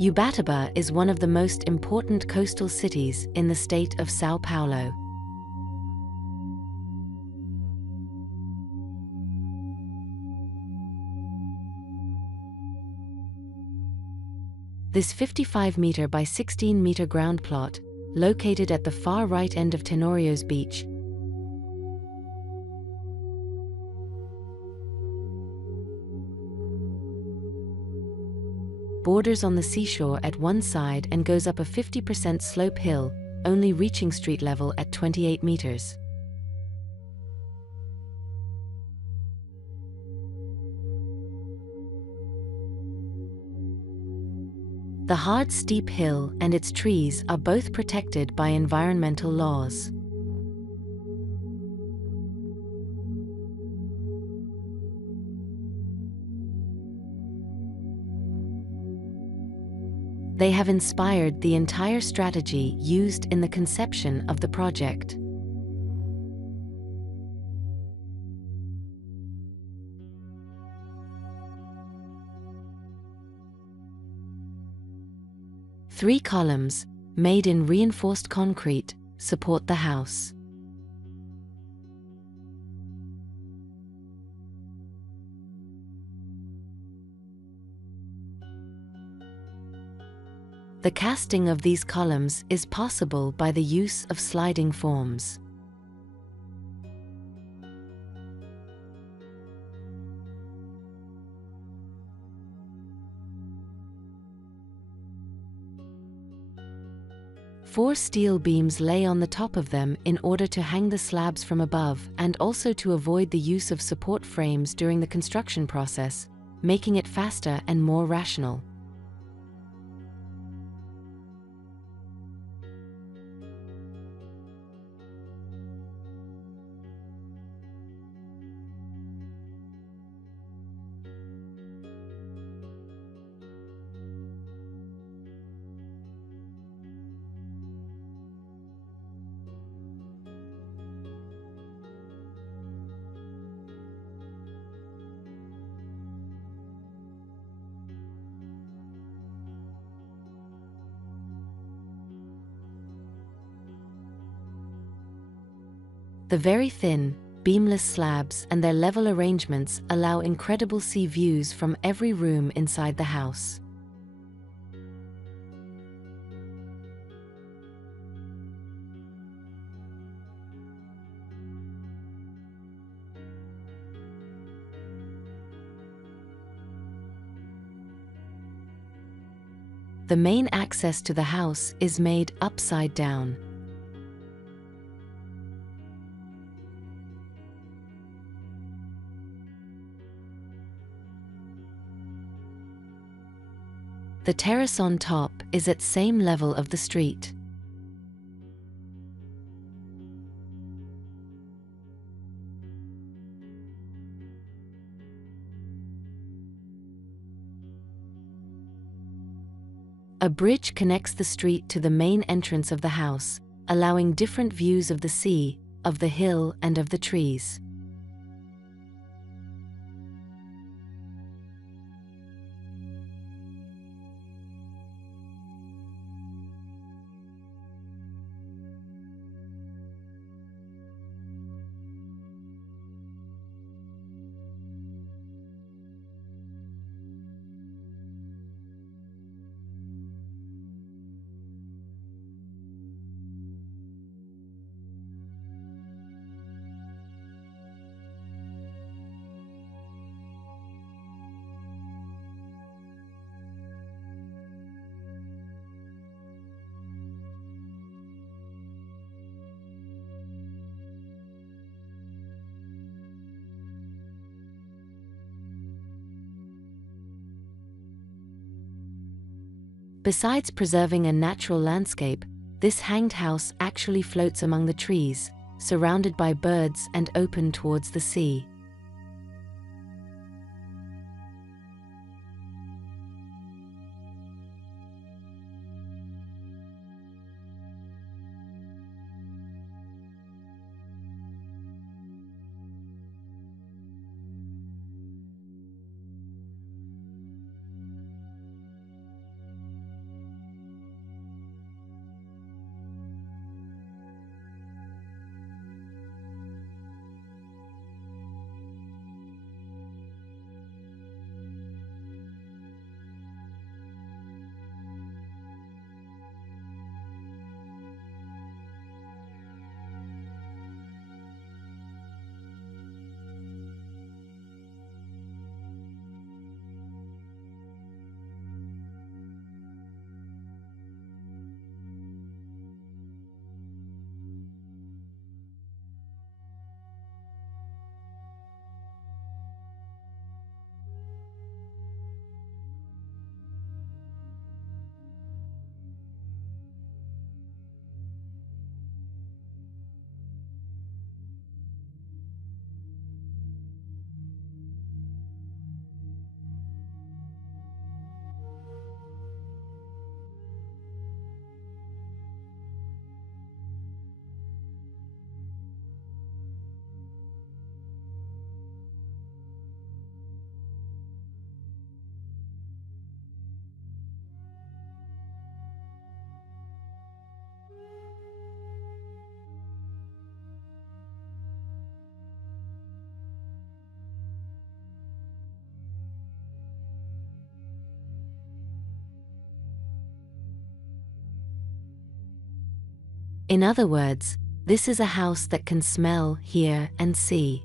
Ubatuba is one of the most important coastal cities in the state of São Paulo. This 55-meter by 16-meter ground plot, located at the far right end of Tenorio's beach, borders on the seashore at one side and goes up a 50% slope hill, only reaching street level at 28 meters. The hard steep hill and its trees are both protected by environmental laws. They have inspired the entire strategy used in the conception of the project. Three columns, made in reinforced concrete, support the house. The casting of these columns is possible by the use of sliding forms. Four steel beams lay on the top of them in order to hang the slabs from above and also to avoid the use of support frames during the construction process, making it faster and more rational. The very thin, beamless slabs and their level arrangements allow incredible sea views from every room inside the house. The main access to the house is made upside down. The terrace on top is at same level of the street. A bridge connects the street to the main entrance of the house, allowing different views of the sea, of the hill and of the trees. Besides preserving a natural landscape, this hanged house actually floats among the trees, surrounded by birds and open towards the sea. In other words, this is a house that can smell, hear, and see.